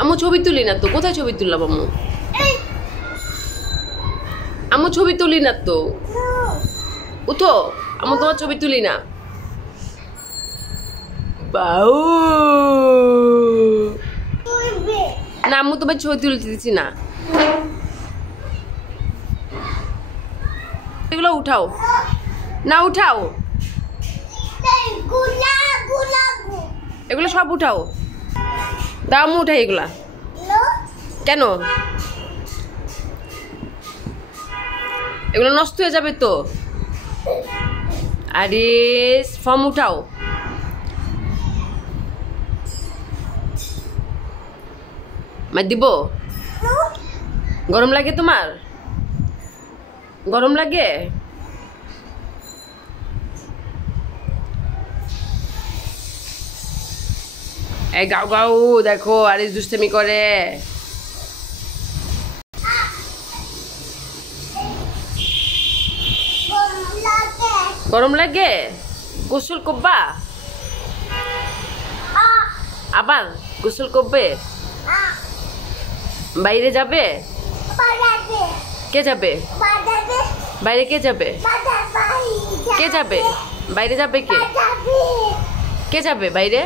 আম্মু ছবি তুলি না তো, কোথায় ছবি তুললাম আম্মু? আম্মু ছবি তুলি না তো, উঠো আম্মু, তোমার ছবি তুলি না। বাউ না আম্মু, তোমার ছবি তুলতে দিচ্ছি না। এগুলো উঠাও না, উঠাও এগুলো সব উঠাও, দাও আম্মু উঠাই এগুলা। কেন? এগুলো নষ্ট হয়ে যাবে তো। আরে ফর্ম উঠাও। মার দিব? গরম লাগে তোমার? গরম লাগে? এই গাও গাও, দেখো আরিস দুষ্টামি করে। গরম লাগে? গোসল করবা? আবার গোসল করবে? বাইরে যাবে? কে যাবে বাইরে? কে যাবে? কে যাবে বাইরে? যাবে কে? কে যাবে বাইরে?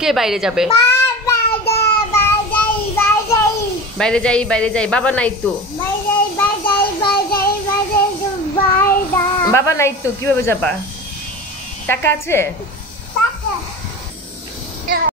কে বাইরে যাবে? বাইরে যাই, বাইরে যাই। বাবা নাই তো, বাবা নাই তো, কিভাবে যাবা? টাকা আছে?